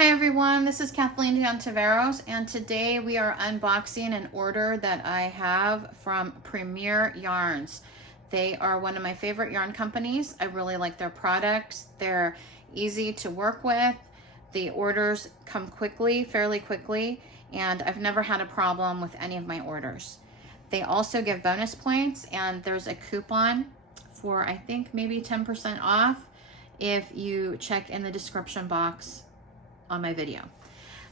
Hi everyone, this is Kathleen Deontiveros, and today we are unboxing an order that I have from Premier Yarns. They are one of my favorite yarn companies. I really like their products. They're easy to work with. The orders come quickly, fairly quickly, and I've never had a problem with any of my orders. They also give bonus points, and there's a coupon for I think maybe 10% off if you check in the description box on my video.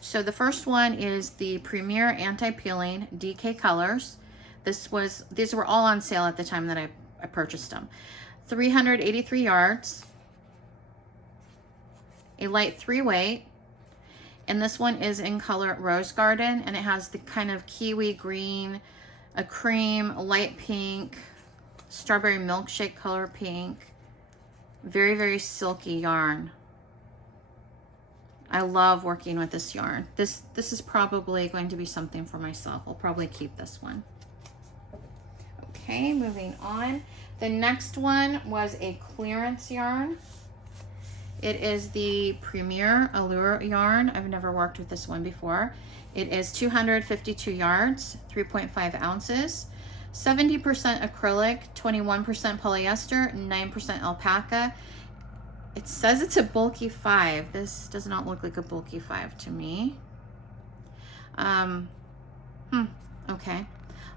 So the first one is the Premier Anti-Peeling DK Colors. These were all on sale at the time that I purchased them. 383 yards, a light 3-weight, and this one is in color Rose Garden, and it has the kind of kiwi green, a cream, a light pink, strawberry milkshake color pink. Very, very silky yarn. I love working with this yarn. This is probably going to be something for myself. I'll probably keep this one. Okay, moving on. The next one was a clearance yarn. It is the Premier Allure yarn. I've never worked with this one before. It is 252 yards, 3.5 ounces, 70% acrylic, 21% polyester, 9% alpaca. It says it's a bulky 5. This does not look like a bulky 5 to me. Okay.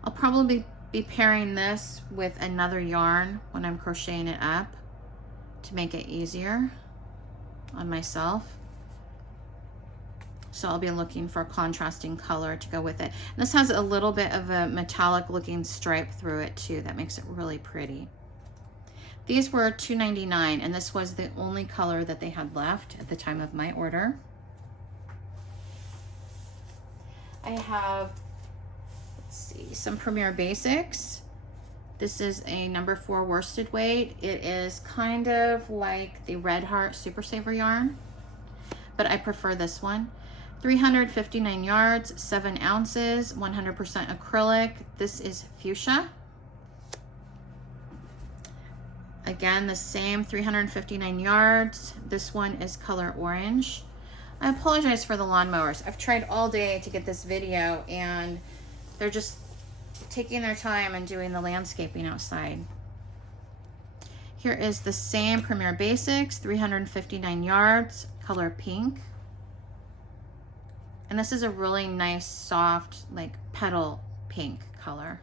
I'll probably be pairing this with another yarn when I'm crocheting it up to make it easier on myself. So I'll be looking for a contrasting color to go with it. And this has a little bit of a metallic looking stripe through it too. That makes it really pretty. These were $2.99, and this was the only color that they had left at the time of my order. I have, let's see, some Premier Basics. This is a number 4 worsted weight. It is kind of like the Red Heart Super Saver yarn, but I prefer this one. 359 yards, 7 ounces, 100% acrylic. This is fuchsia. Again, the same 359 yards. This one is color orange. I apologize for the lawnmowers. I've tried all day to get this video and they're just taking their time and doing the landscaping outside. Here is the same Premier Basics, 359 yards, color pink. And this is a really nice, soft, like petal pink color.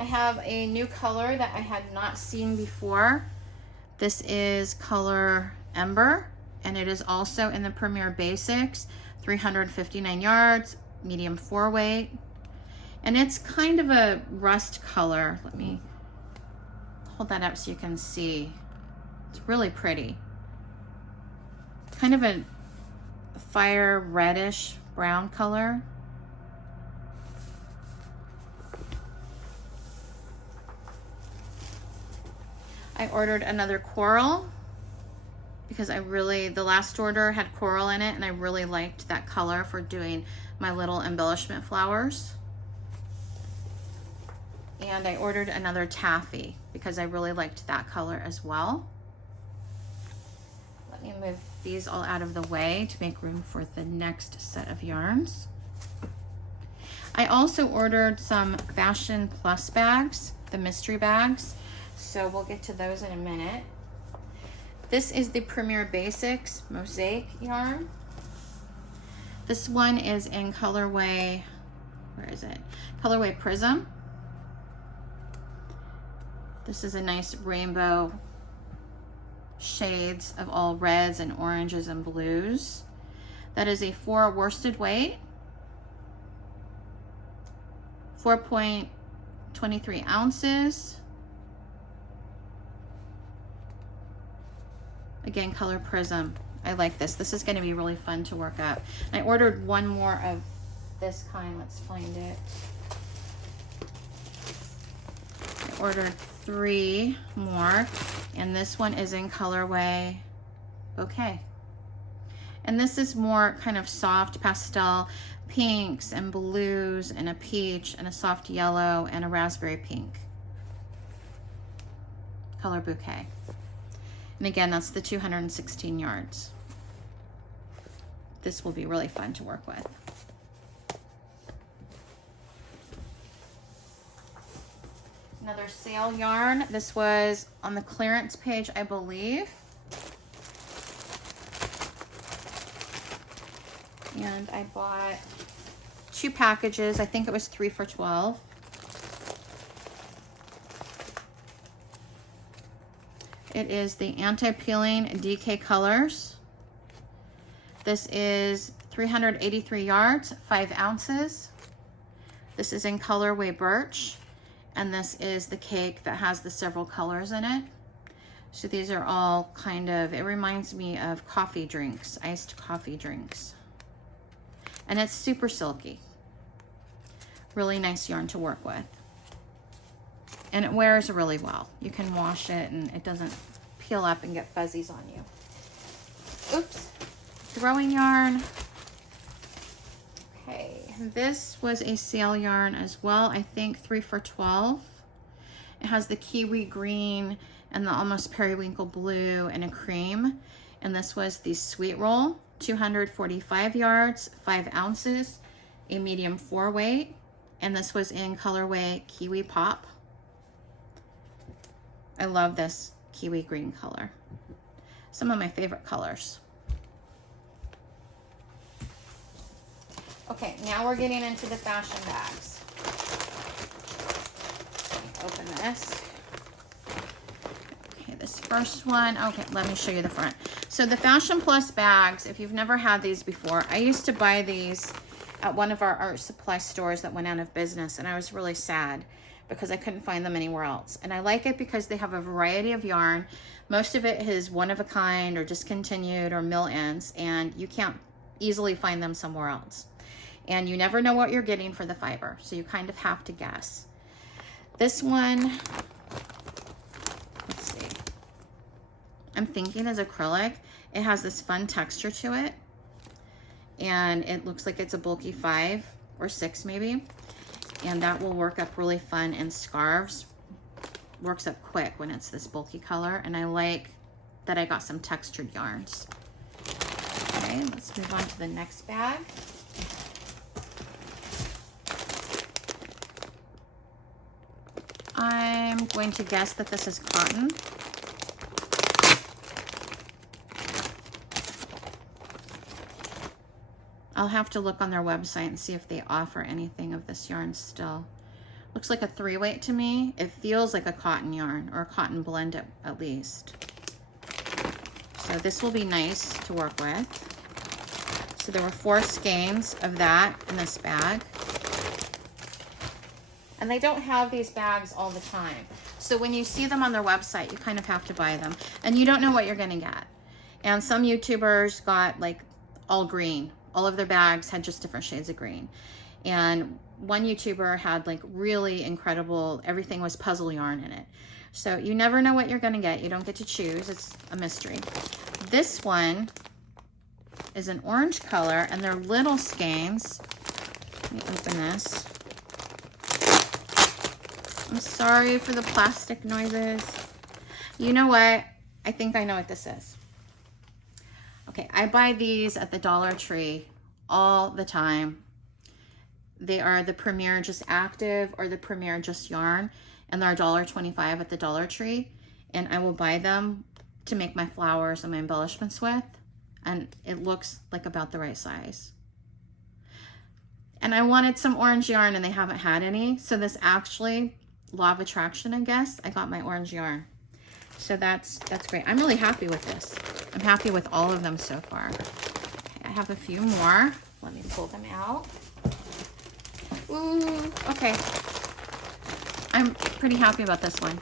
I have a new color that I had not seen before. This is color Ember, and it is also in the Premier Basics, 359 yards, medium 4 weight. And it's kind of a rust color. Let me hold that up so you can see. It's really pretty. Kind of a fire reddish brown color. I ordered another coral because the last order had coral in it, and I really liked that color for doing my little embellishment flowers. And I ordered another taffy because I really liked that color as well. Let me move these all out of the way to make room for the next set of yarns. I also ordered some Fashion Plus bags, the mystery bags. So we'll get to those in a minute. This is the Premier Basics Mosaic yarn. This one is in colorway, where is it? Colorway Prism. This is a nice rainbow shades of all reds and oranges and blues. That is a 4 worsted weight, 4.23 ounces. Again, color Prism. I like this. This is going to be really fun to work up. I ordered one more of this kind. Let's find it. I ordered 3 more, and this one is in colorway Bouquet. And this is more kind of soft pastel pinks and blues and a peach and a soft yellow and a raspberry pink. color Bouquet. And again, that's the 216 yards. This will be really fun to work with. Another sale yarn. This was on the clearance page, I believe. And I bought 2 packages. I think it was 3 for $12. It is the anti-peeling DK colors. This is 383 yards, 5 ounces. This is in colorway birch. And this is the cake that has the several colors in it. So these are all kind of, it reminds me of coffee drinks, iced coffee drinks. And it's super silky. Really nice yarn to work with. And it wears really well. You can wash it and it doesn't peel up and get fuzzies on you. Oops, throwing yarn. Okay, this was a sale yarn as well. I think 3 for $12. It has the kiwi green and the almost periwinkle blue and a cream. And this was the sweet roll, 245 yards, 5 ounces, a medium 4 weight. And this was in colorway Kiwi Pop. I love this kiwi green color. Some of my favorite colors. Okay, now we're getting into the fashion bags. Open this. Okay, this first one, okay, let me show you the front. So the Fashion Plus bags, if you've never had these before, I used to buy these at one of our art supply stores that went out of business, and I was really sad because I couldn't find them anywhere else. And I like it because they have a variety of yarn. Most of it is one of a kind or discontinued or mill ends, and you can't easily find them somewhere else. And you never know what you're getting for the fiber, so you kind of have to guess. This one, let's see. I'm thinking is acrylic. It has this fun texture to it. And it looks like it's a bulky 5 or 6 maybe. And that will work up really fun in scarves. Works up quick when it's this bulky color. And I like that I got some textured yarns. Okay, let's move on to the next bag. I'm going to guess that this is cotton. I'll have to look on their website and see if they offer anything of this yarn still. Looks like a 3 weight to me. It feels like a cotton yarn or a cotton blend at least. So this will be nice to work with. So there were 4 skeins of that in this bag. And they don't have these bags all the time. So when you see them on their website, you kind of have to buy them. And you don't know what you're gonna get. And some YouTubers got like all green. All of their bags had just different shades of green. And one YouTuber had like really incredible, everything was puzzle yarn in it. So you never know what you're gonna get. You don't get to choose, it's a mystery. This one is an orange color and they're little skeins. Let me open this. I'm sorry for the plastic noises. You know what? I think I know what this is. Okay, I buy these at the Dollar Tree all the time. They are the Premier Just Active or the Premier Just Yarn, and they're $1.25 at the Dollar Tree. And I will buy them to make my flowers and my embellishments with, and it looks like about the right size. And I wanted some orange yarn and they haven't had any, so this actually, law of attraction, I guess, I got my orange yarn. So that's great. I'm really happy with this. I'm happy with all of them so far. Okay, I have a few more. Let me pull them out. Ooh, okay. I'm pretty happy about this one.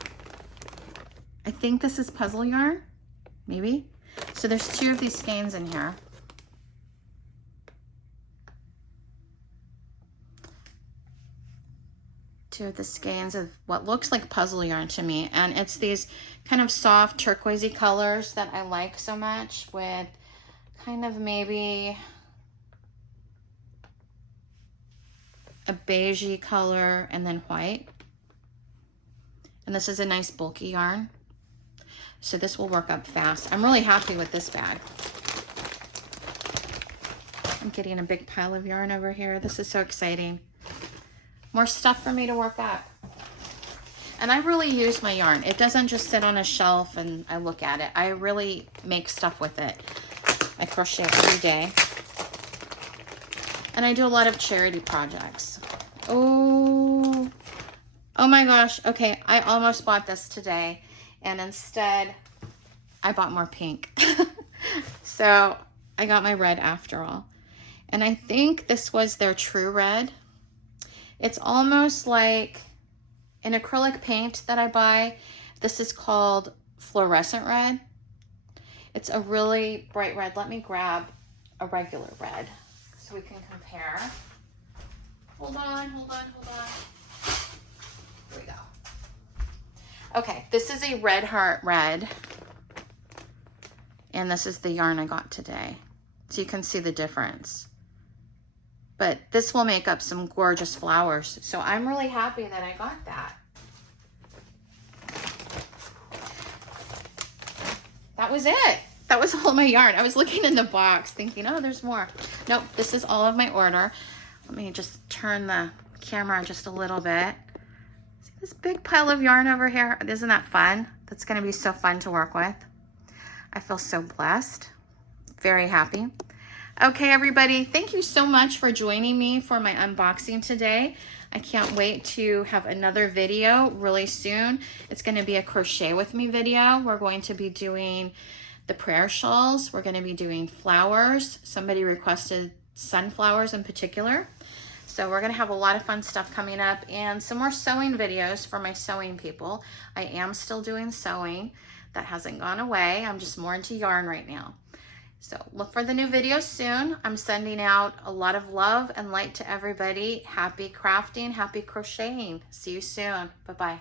I think this is puzzle yarn, maybe. So there's 2 of these skeins in here. Two of the skeins of what looks like puzzle yarn to me, and it's these kind of soft turquoisey colors that I like so much, with kind of maybe a beigey color and then white. And this is a nice bulky yarn. So this will work up fast. I'm really happy with this bag. I'm getting a big pile of yarn over here. This is so exciting. More stuff for me to work up. And I really use my yarn. It doesn't just sit on a shelf and I look at it. I really make stuff with it. I crochet every day. And I do a lot of charity projects. Oh my gosh. Okay, I almost bought this today. And instead, I bought more pink. So I got my red after all. And I think this was their true red. It's almost like an acrylic paint that I buy. This is called fluorescent red. It's a really bright red. Let me grab a regular red so we can compare. Hold on. Here we go. Okay, this is a Red Heart red. And this is the yarn I got today. So you can see the difference. But this will make up some gorgeous flowers. So I'm really happy that I got that. That was it. That was all my yarn. I was looking in the box thinking, oh, there's more. Nope, this is all of my order. Let me just turn the camera just a little bit. See this big pile of yarn over here? Isn't that fun? That's gonna be so fun to work with. I feel so blessed, very happy. Okay, everybody, thank you so much for joining me for my unboxing today. I can't wait to have another video really soon. It's gonna be a crochet with me video. We're going to be doing the prayer shawls. We're gonna be doing flowers. Somebody requested sunflowers in particular. So we're gonna have a lot of fun stuff coming up and some more sewing videos for my sewing people. I am still doing sewing. That hasn't gone away. I'm just more into yarn right now. So look for the new videos soon. I'm sending out a lot of love and light to everybody. Happy crafting, happy crocheting. See you soon. Bye-bye.